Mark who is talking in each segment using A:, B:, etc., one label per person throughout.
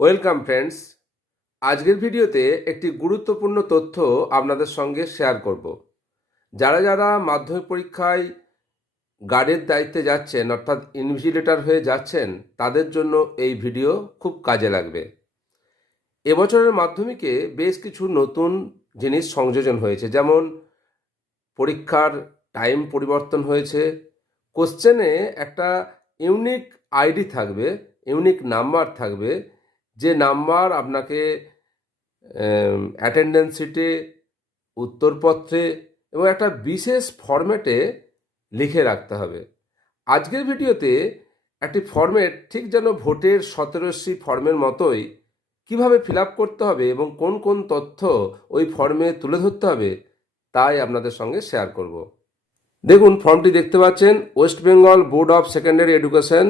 A: Welcome friends. আজকের ভিডিওতে একটি গুরুত্বপূর্ণ তথ্য আপনাদের সঙ্গে শেয়ার করব। যারা যারা মাধ্যমিক পরীক্ষায় গার্ডের দায়িত্বে যাচ্ছেন, অর্থাৎ ইনভিজিলেটর হয়ে যাচ্ছেন, তাদের জন্য এই ভিডিও খুব কাজে লাগবে। এবছরের মাধ্যমিকে বেশ কিছু নতুন জিনিস সংযোজন হয়েছে। যেমন, পরীক্ষার টাইম পরিবর্তন হয়েছে। কোশ্চেনে একটা ইউনিক আইডি থাকবে ইউনিক নাম্বার থাকবে। যে নাম্বার আপনাকে অ্যাটেন্ডেন্স শিটে উত্তরপত্রে এবং একটা বিশেষ ফরম্যাটে লিখে রাখতে হবে। আজকের ভিডিওতে একটি ফরম্যাট ঠিক যেন ভোটের সতেরোশি ফর্মের মতোই কীভাবে ফিল করতে হবে এবং কোন কোন তথ্য ওই ফর্মে তুলে ধরতে হবে, তাই আপনাদের সঙ্গে শেয়ার করব। দেখুন ফর্মটি দেখতে পাচ্ছেন West Bengal board of secondary education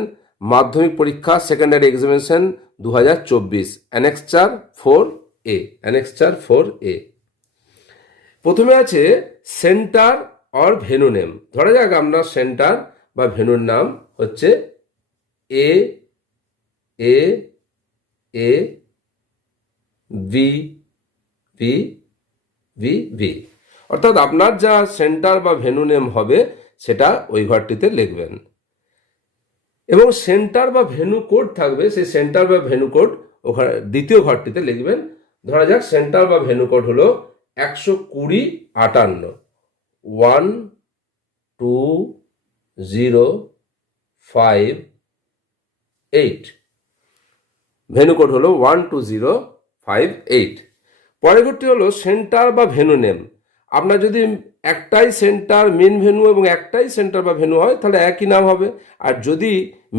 A: মাধ্যমিক পরীক্ষা সেকেন্ডারি এক্সামিনেশন দু হাজার চব্বিশ annexure four A annexure four A প্রথমে আছে সেন্টার অর ভেনু নেম ধরা যাক আপনার সেন্টার বা ভেনুর নাম হচ্ছে A A A B B B B অর্থাৎ আপনার যা সেন্টার বা ভেনু নেম হবে, সেটা ওই ঘরটিতে লিখবেন। এবং সেন্টার বা ভেনু কোড থাকবে, সেই সেন্টার বা ভেনু কোড ওখানে দ্বিতীয় ঘরটিতে লিখবেন। ধরা যাক, সেন্টার বা ভেনু কোড হলো একশো কুড়ি আটান্ন। One, two, zero, five, eight. Venue code হলো one, two, zero, five, eight. পরের ঘরটি হলো সেন্টার বা ভেনু নেম। আপনার যদি একটাই সেন্টার মেন ভেনু এবং একটাই সেন্টার বা ভেনু হয়, তাহলে একই নাম হবে। আর যদি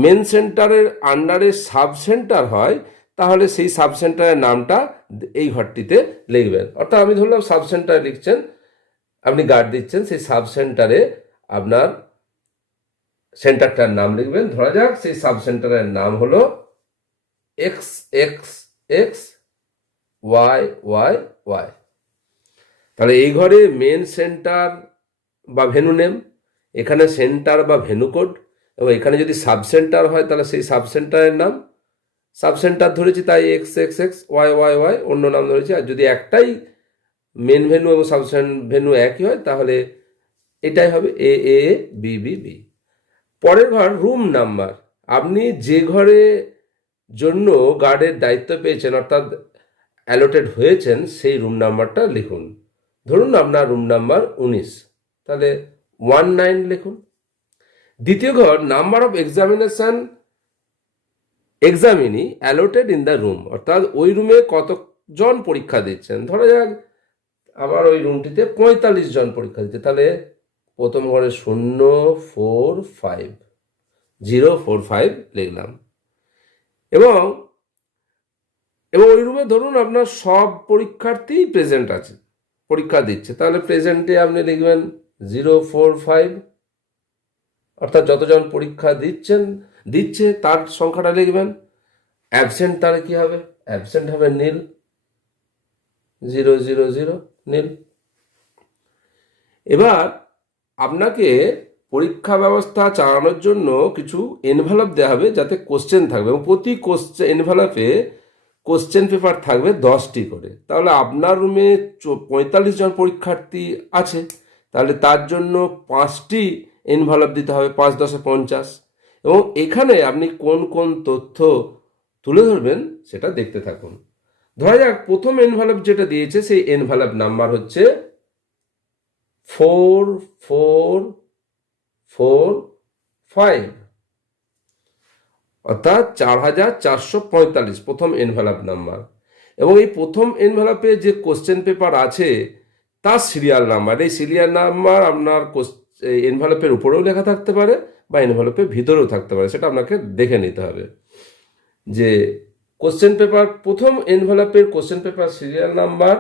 A: মেন সেন্টারের আন্ডারে সাব সেন্টার হয়, তাহলে সেই সাব সেন্টারের নামটা এই ঘরটিতে লিখবেন। অর্থাৎ আমি ধরলাম সাব সেন্টারে লিখছেন, আপনি গার্ড দিচ্ছেন, সেই সাব সেন্টারে আপনার সেন্টারটার নাম লিখবেন। ধরা যাক, সেই সাব সেন্টারের নাম হলো X X X Y Y Y তাহলে এই ঘরে মেন সেন্টার বা ভেনু নেম এখানে সেন্টার বা ভেনু কোড এবং এখানে যদি সাব সেন্টার হয়, তাহলে সেই সাব সেন্টারের নাম। সাব সেন্টার ধরেছি তাই X X X Y Y Y অন্য নাম ধরেছি। আর যদি একটাই মেন ভেনু এবং সাব ভেনু একই হয়, তাহলে এটাই হবে A A B B B পরের ঘর রুম নাম্বার আপনি যে ঘরে জন্য গার্ডের দায়িত্ব পেয়েছেন, অর্থাৎ অ্যালোটেড হয়েছেন, সেই রুম নাম্বারটা লিখুন। ধরুন আপনার রুম নাম্বার উনিশ। তাহলে ওয়ান নাইন লিখুন। দ্বিতীয় ঘর number of examination examinee allotted in the room অর্থাৎ ওই রুমে কতজন পরীক্ষা দিচ্ছেন? ধরা যাক আমার ওই রুমটিতে পঁয়তাল্লিশ জন পরীক্ষা দিচ্ছে। তাহলে প্রথম ঘরে শূন্য four five zero four five লিখলাম। এবং এবং ওই রুমে ধরুন আপনার সব পরীক্ষার্থী প্রেজেন্ট আছে। পরীক্ষা দিচ্ছে। তাহলে প্রেজেন্টে আপনি লিখবেন জিরো ফোর ফাইভ অর্থাৎ যতজন পরীক্ষা দিচ্ছেন, দিচ্ছে, তার সংখ্যাটা লিখবেন। অ্যাবসেন্ট তার কি হবে? অ্যাবসেন্ট হবে nil. Zero zero zero nil. এবার আপনাকে পরীক্ষা ব্যবস্থা চালানোর জন্য কিছু এনভেলপ দেওয়া হবে যাতে কোশ্চেন থাকবে। এবং প্রতি কোশ্চেন এনভেলপে কোশ্চেন পেপার থাকবে দশটি করে। তাহলে আপনার রুমে পঁয়তাল্লিশ জন পরীক্ষার্থী আছে। তাহলে তার জন্য পাঁচটি এনভেলপ দিতে হবে, পাঁচ দশে পঞ্চাশ। এবং এখানে আপনি কোন কোন তথ্য তুলে ধরবেন সেটা দেখতে থাকুন। ধরা যাক, প্রথম এনভেলপ যেটা দিয়েছে সেই এনভেলপ নাম্বার হচ্ছে ফোর ফোর ফোর ফাইভ অর্থাৎ চার হাজার চারশো পঁয়তাল্লিশ, প্রথম এনভেলাপ নাম্বার এবং এই প্রথম এনভেলাপে যে কোশ্চেন পেপার আছে, তার সিরিয়াল নাম্বার এই সিরিয়াল নাম্বার আপনার এনভেলপের উপরেও লেখা থাকতে পারে বা এনভেলপের ভিতরেও থাকতে পারে, সেটা আপনাকে দেখে নিতে হবে। যে কোশ্চেন পেপার প্রথম এনভেলপের কোশ্চেন পেপার সিরিয়াল নাম্বার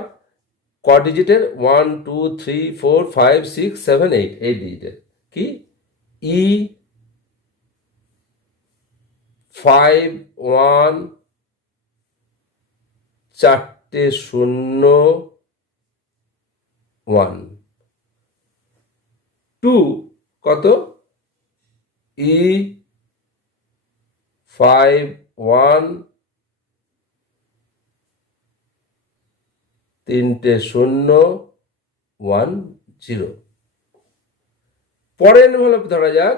A: ক ডিজিটের one two three four five six seven eight eight ডিজিটের কি? ই ফাইভ ওয়ান চারটে শূন্য ওয়ান। টু কত? ই ফাইভ ওয়ান তিনটে শূন্য ওয়ান জিরো পরের এনভেলপ ধরা যাক।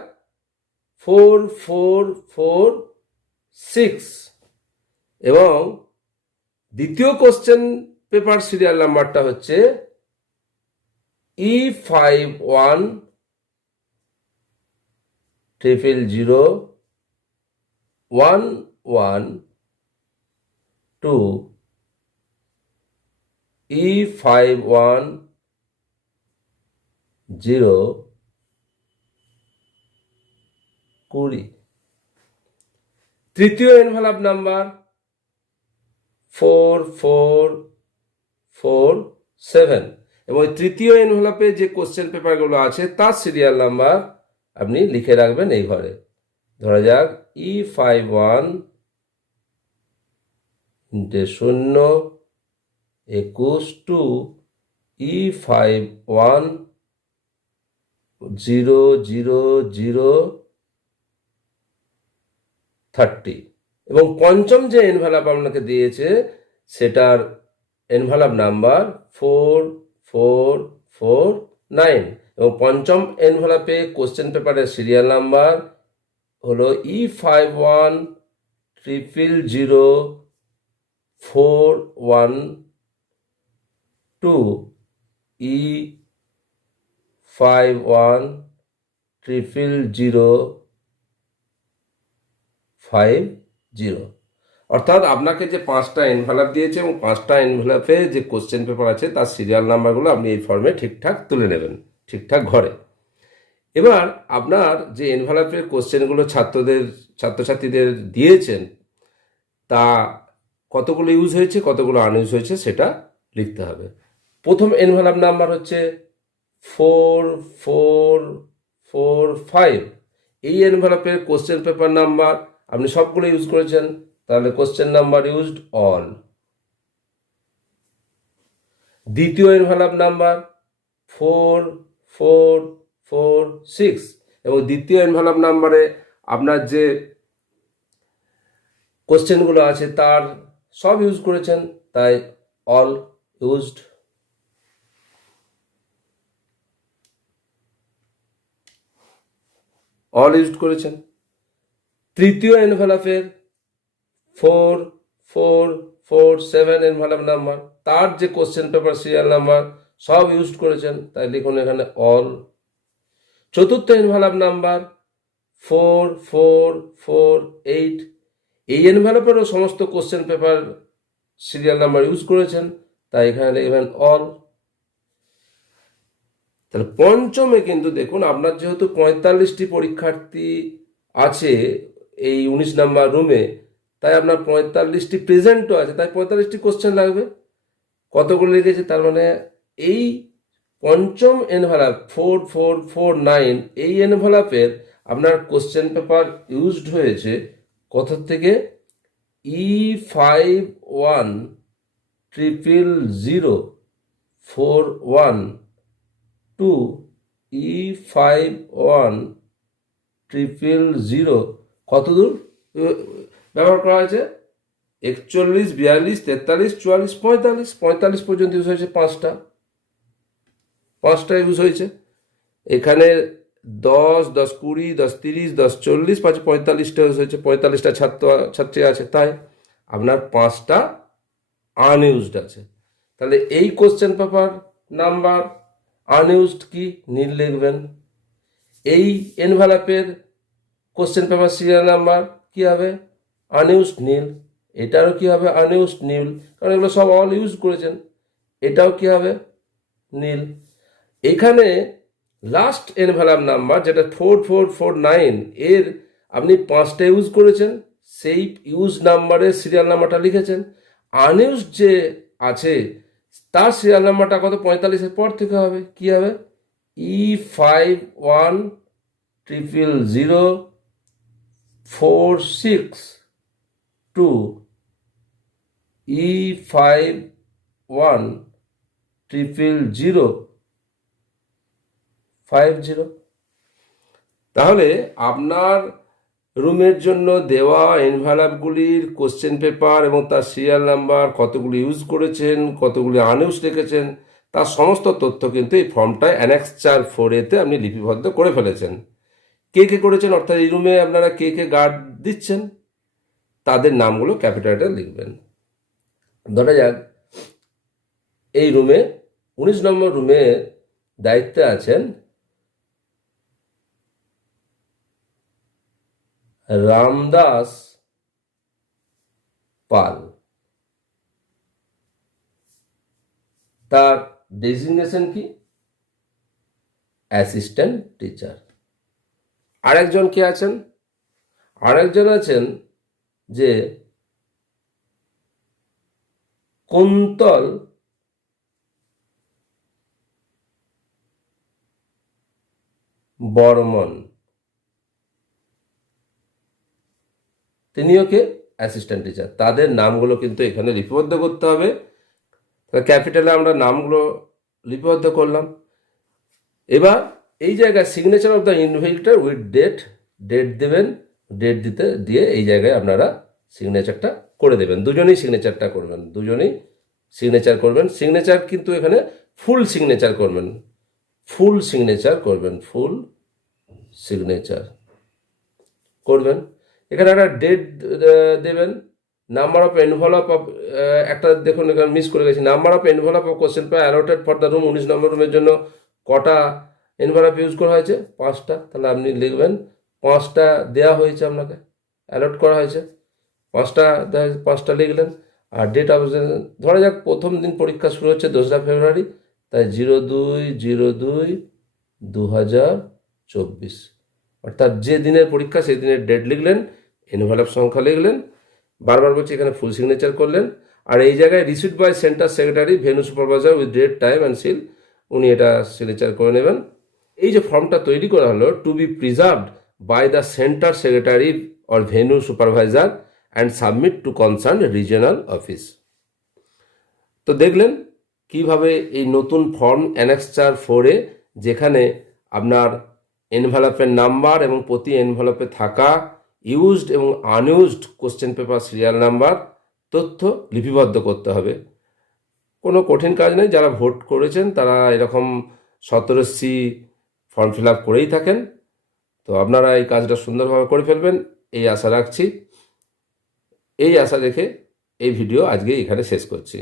A: ফোর ফোর ফোর সিক্স এবং দ্বিতীয় কোশ্চেন পেপার সিরিয়াল নাম্বারটা হচ্ছে E five one triple zero one one two E five one zero কুড়ি। তৃতীয় envelope number four four four seven এবং তৃতীয় এনভেলাপে যে কোশ্চেন পেপারগুলো আছে, তার সিরিয়াল নাম্বার আপনি লিখে রাখবেন এই ঘরে। ধরা যাক ই ফাইভ ওয়ান শূন্য একুশ two E five one zero zero zero thirty. এবং পঞ্চম যে এনভেলাপ আপনাকে দিয়েছে, সেটার envelope number four four four nine এবং পঞ্চম এনভেলাপে কোশ্চেন পেপারের সিরিয়াল নাম্বার হলো E five one triple zero four one two E five one triple zero five zero অর্থাৎ আপনাকে যে পাঁচটা এনভেলাপ দিয়েছে এবং পাঁচটা এনভেলাপে যে কোশ্চেন পেপার আছে, তার সিরিয়াল নাম্বারগুলো আপনি এই ফর্মে ঠিকঠাক তুলে নেবেন, ঠিকঠাক ঘরে। এবার আপনার যে এনভেলাপের কোশ্চেনগুলো ছাত্রদের, ছাত্রছাত্রীদের দিয়েছেন, তা কতগুলো ইউজ হয়েছে, কতগুলো আনইউজ হয়েছে সেটা লিখতে হবে। প্রথম এনভেলাপ নাম্বার হচ্ছে ফোর ফোর ফোর ফাইভ এই এনভেলাপের কোশ্চেন পেপার নাম্বার আপনি সবগুলো ইউজ করেছেন, তাহলে কোশ্চেন নাম্বার ইউজড অল দ্বিতীয় envelope number four four four six এবং দ্বিতীয় এনভেলাপ নাম্বারে আপনার যে কোশ্চেনগুলো আছে, তার সব ইউজ করেছেন, তাই অল ইউজড অল ইউজড করেছেন। তৃতীয় এনভেলাপের four four four seven envelope number, তার যে কোশ্চেন পেপার সিরিয়াল নাম্বার, সব ইউজ করেছেন, তাই লিখুন এখানে অল চতুর্থ envelope number four four four eight এই এনভেলাপেরও সমস্ত question paper serial number use করেছেন, তাই এখানে লিখবেন অল তাহলে পঞ্চমে কিন্তু দেখুন, আপনার যেহেতু পঁয়তাল্লিশটি পরীক্ষার্থী আছে এই উনিশ নাম্বার রুমে তাই আপনার পঁয়তাল্লিশটি প্রেজেন্টও আছে, তাই পঁয়তাল্লিশটি কোশ্চেন লাগবে। কতগুলো লিখেছে তার মানে এই পঞ্চম envelope four four four nine এই এনভেলাপের আপনার কোশ্চেন পেপার ইউজড হয়েছে কত থেকে? E five one triple zero four one two E five one triple zero কত দূর ব্যবহার করা হয়েছে? একচল্লিশ, বিয়াল্লিশ, তেতাল্লিশ, চুয়াল্লিশ, পঁয়তাল্লিশ পঁয়তাল্লিশ পর্যন্ত ইউজ হয়েছে পাঁচটা। পাঁচটা ইউজ হয়েছে। এখানে দশ দশ কুড়ি, দশ তিরিশ, দশ চল্লিশ, পাঁচ, পঁয়তাল্লিশটা ইউজ হয়েছে। পঁয়তাল্লিশটা ছাত্র, ছাত্রী আছে, তাই আপনার পাঁচটা আনইউজড আছে। তাহলে এই কোশ্চেন পেপার নাম্বার আনইউজড কি? নীল লিখবেন এই এনভেলাপের কোশ্চেন পেপার সিরিয়াল নাম্বার কি হবে? আনইউজড নীল এটারও কি হবে? আনইউজড নীল কারণ এগুলো সব অল ইউজ করেছেন। এটাও কি হবে? নীল এখানে লাস্ট এনভেলাপ নাম্বার যেটা ফোর ফোর ফোর নাইন এর আপনি পাঁচটা ইউজ করেছেন, সেই ইউজ নাম্বারের সিরিয়াল নাম্বারটা লিখেছেন। আনইউজ যে আছে, তার সিরিয়াল নাম্বারটা কত? পঁয়তাল্লিশের পর থেকে হবে। কি হবে? E five one triple zero four six two E five one triple zero five zero. তাহলে আপনার রুমের জন্য দেওয়া এনভেলাপগুলির কোশ্চেন পেপার এবং তার সিরিয়াল নাম্বার কতগুলি ইউজ করেছেন, কতগুলি আনইউজ রেখেছেন, তার সমস্ত তথ্য কিন্তু এই ফর্মটায় অ্যানেক্স চার ফোর এতে আপনি লিপিবদ্ধ করে ফেলেছেন। কে কে করেছেন? অর্থাৎ এই রুমে আপনারা কে কে গার্ড দিচ্ছেন? তাদের নামগুলো ক্যাপিটালে লিখবেন। ধরা যাক, এই রুমে, উনিশ নম্বর রুমে দায়িত্বে আছেন রামদাস পাল। তার ডেজিগনেশন কি? অ্যাসিস্ট্যান্ট টিচার আরেকজন কে আছেন? আরেকজন আছেন যে কুন্তল বর্মন। তিনিও কে? অ্যাসিস্ট্যান্ট টিচার তাদের নামগুলো কিন্তু এখানে লিপিবদ্ধ করতে হবে। ক্যাপিটালে আমরা নামগুলো লিপিবদ্ধ করলাম। এবার এই জায়গায় signature of the invigilator with date date দেবেন ডেট দিতে, দিয়ে এই জায়গায় আপনারা সিগনেচারটা করে দেবেন। দুজনেই সিগনেচারটা করবেন। দুজনেই সিগনেচার করবেন। সিগনেচার কিন্তু এখানে ফুল সিগনেচার করবেন। ফুল সিগনেচার করবেন। ফুল সিগনেচার করবেন। এখানে একটা ডেট দেবেন। নাম্বার অফ এনভেলপ অফ একটা দেখুন, এখানে মিস করে গেছি। Number of envelope of question paper allotted for the room উনিশ নম্বর রুমের জন্য কটা এনভেলপ ইউজ করা হয়েছে, পাঁচটা। তাহলে আপনি লিখবেন, পাঁচটা দেওয়া হয়েছে আপনাকে অ্যালট করা হয়েছে। পাঁচটা পাঁচটা লিখলেন। আর ডেট অফ ধরা যাক, প্রথম দিন পরীক্ষা শুরু হচ্ছে দোসরা ফেব্রুয়ারি, তাই জিরো দুই জিরো দুই, দু হাজার চব্বিশ। অর্থাৎ যে দিনের পরীক্ষা, সেই দিনের ডেট লিখলেন এনভেলপ সংখ্যা লিখলেন, বারবার বলছি এখানে ফুল সিগনেচার করলেন। আর এই জায়গায় receive by centre secretary venue supervisor with date time and seal উনি এটা সিগনেচার করে নেবেন। এই যে ফর্মটা তৈরি করা হলো to be preserved by the centre secretary or venue supervisor and submit to concern regional office তো দেখলেন কীভাবে এই নতুন ফর্ম অ্যানেক্সচার ফোরে যেখানে আপনার এনভেলপের নাম্বার এবং প্রতি এনভেলপে থাকা ইউজড এবং unused question paper serial number তথ্য লিপিবদ্ধ করতে হবে। কোনো কঠিন কাজ নেই যারা ভোট করেছেন তারা এরকম সতেরো সি ফর্ম ফিল আপ করেই থাকেন। তো আপনারা এই কাজটা সুন্দরভাবে করে ফেলবেন, এই আশা রাখছি। এই আশা রেখে এই ভিডিও আজকে এখানে শেষ করছি।